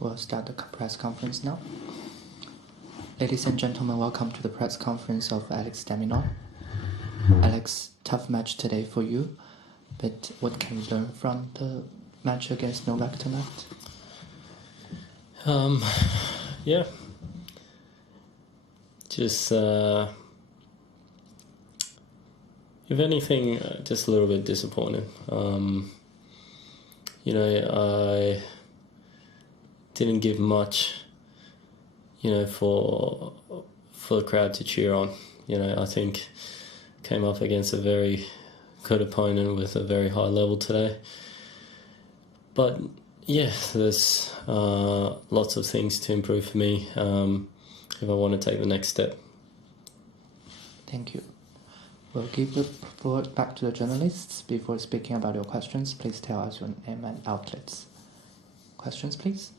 We'll start the press conference now. Ladies and gentlemen, welcome to the press conference of Alex de Minaur. Alex, tough match today for you, but what can you learn from the match against Novak tonight? Yeah. Just, if anything, just a little bit disappointed. I didn't give much, for the crowd to cheer on. I think came up against a very good opponent with a very high level today. But yeah, there's lots of things to improve for me if I want to take the next step. Thank you. We'll give the floor back to the journalists. Before speaking about your questions, please tell us your name and outlets. Questions, please.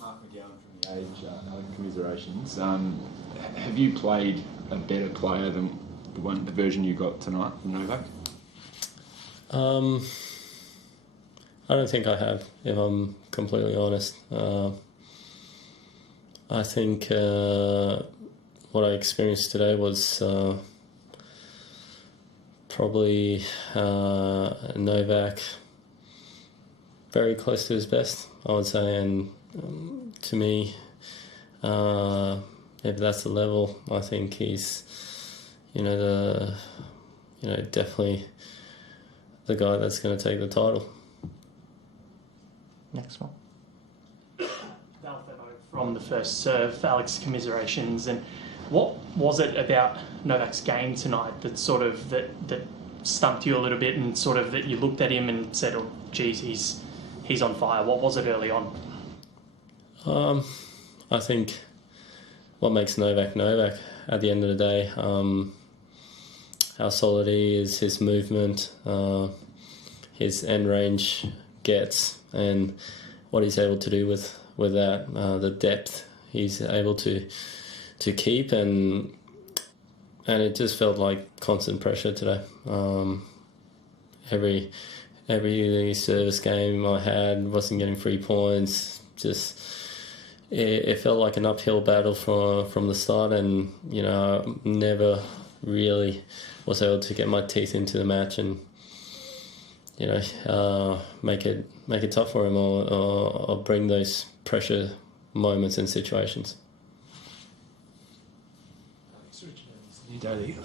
Mark McGowan from The Age, commiserations. Have you played a better player than the version you got tonight from Novak? I don't think I have, if I'm completely honest. I think what I experienced today was probably Novak very close to his best, I would say, and to me, if that's the level, I think he's, definitely the guy that's going to take the title. Next one. From the first serve, Alex, commiserations. And what was it about Novak's game tonight that sort of that stumped you a little bit, and sort of that you looked at him and said, "Oh, geez, he's on fire"? What was it early on? I think what makes Novak at the end of the day, how solid he is, his movement, his end range gets, and what he's able to do with that, the depth he's able to keep, and it just felt like constant pressure today. Every service game I had wasn't getting 3 points. Just it felt like an uphill battle from the start, and never really was able to get my teeth into the match and make it tough for him or bring those pressure moments and situations. Daly,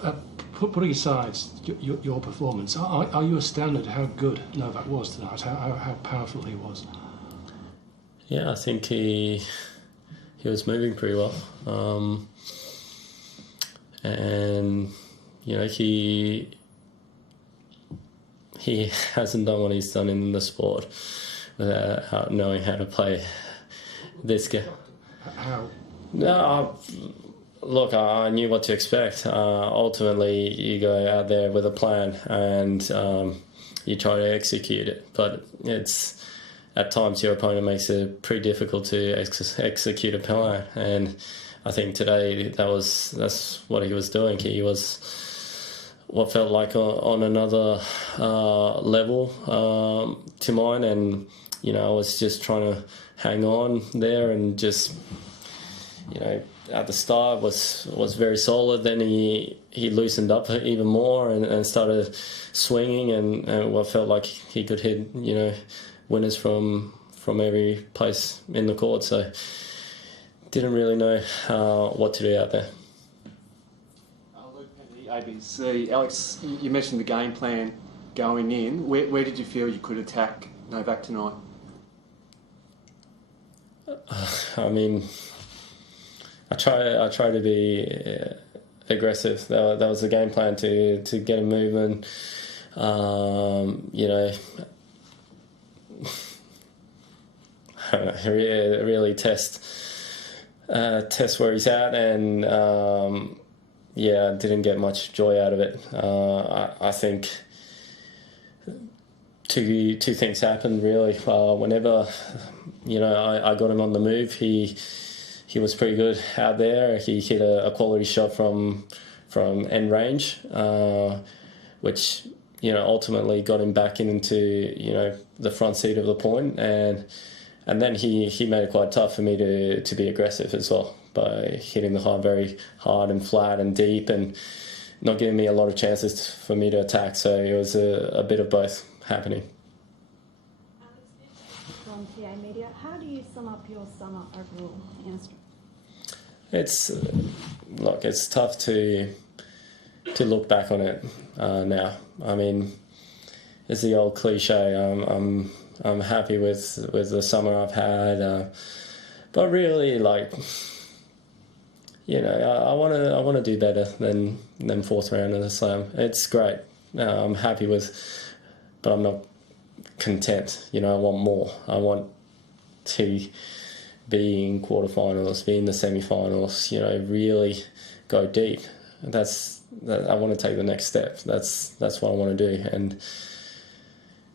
putting aside your performance, are you astounded how good Novak was tonight? How powerful he was? Yeah, I think he was moving pretty well, and he hasn't done what he's done in the sport without knowing how to play this game. How? No, look, I knew what to expect. Ultimately, you go out there with a plan and you try to execute it. But it's at times your opponent makes it pretty difficult to execute a plan. And I think today that's what he was doing. He was what felt like on another level to mine, and I was just trying to hang on there, and just at the start was very solid. Then he loosened up even more and started swinging, and what felt like he could hit winners from every place in the court. So didn't really know what to do out there. ABC. Alex, you mentioned the game plan going in. Where did you feel you could attack Novak tonight? I mean, I try to be aggressive. That was the game plan, to get him moving. I don't know, really test where he's at, and I didn't get much joy out of it. I think two things happened really. Whenever I got him on the move, he was pretty good out there. He hit a quality shot from end range, which ultimately got him back into the front seat of the point. And And then he made it quite tough for me to be aggressive as well by hitting the hard very hard and flat and deep and not giving me a lot of chances for me to attack. So it was a bit of both happening. From TA Media, how do you sum up your summer overall in Australia? It's tough to look back on it now. I mean, it's the old cliche. I'm happy with the summer I've had, but really, like, you know, I want to do better than fourth round of the Slam. It's great. I'm happy with, but I'm not content. You know, I want more. I want to be in quarterfinals, be in the semi-finals. You know, really go deep. I want to take the next step. That's what I want to do. And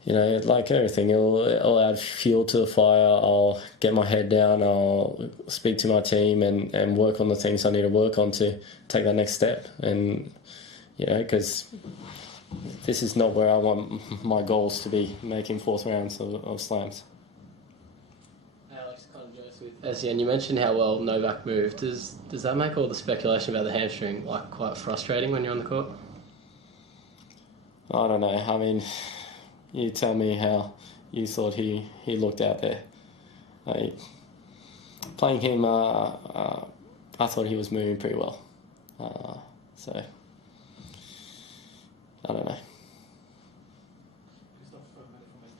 you know, like everything, it'll add fuel to the fire. I'll get my head down. I'll speak to my team and work on the things I need to work on to take that next step. And you know, because this is not where I want my goals to be, making fourth rounds of slams. Alex, kind of goes with SEN. You mentioned how well Novak moved. Does that make all the speculation about the hamstring like quite frustrating when you're on the court? I don't know. I mean, you tell me how you thought he looked out there. Playing him, I thought he was moving pretty well. So, I don't know.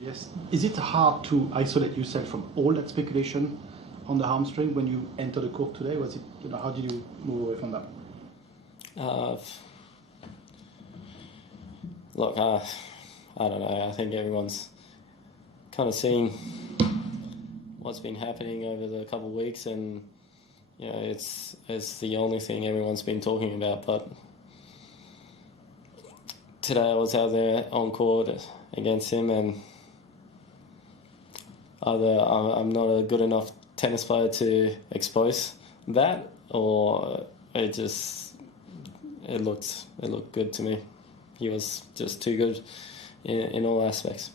Yes. Is it hard to isolate yourself from all that speculation on the hamstring when you enter the court today? Was it, you know, how did you move away from that? Look, I don't know. I think everyone's kind of seeing what's been happening over the couple of weeks, and you know, it's the only thing everyone's been talking about. But today I was out there on court against him, and either I'm not a good enough tennis player to expose that, or it looked good to me. He was just too good in all aspects.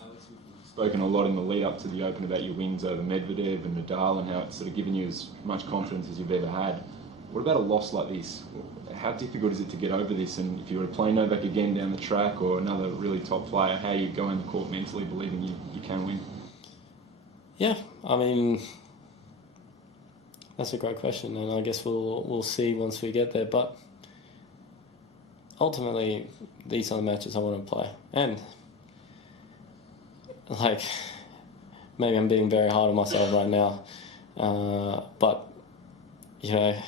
Alex, we've spoken a lot in the lead up to the Open about your wins over Medvedev and Nadal and how it's sort of given you as much confidence as you've ever had. What about a loss like this? How difficult is it to get over this? And if you were to play Novak again down the track or another really top player, how you go in the court mentally believing you can win? Yeah, I mean, that's a great question, and I guess we'll see once we get there. But ultimately, these are the matches I want to play. And, like, maybe I'm being very hard on myself right now. But, you know,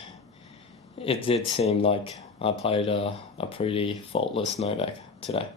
it did seem like I played a pretty faultless Novak today.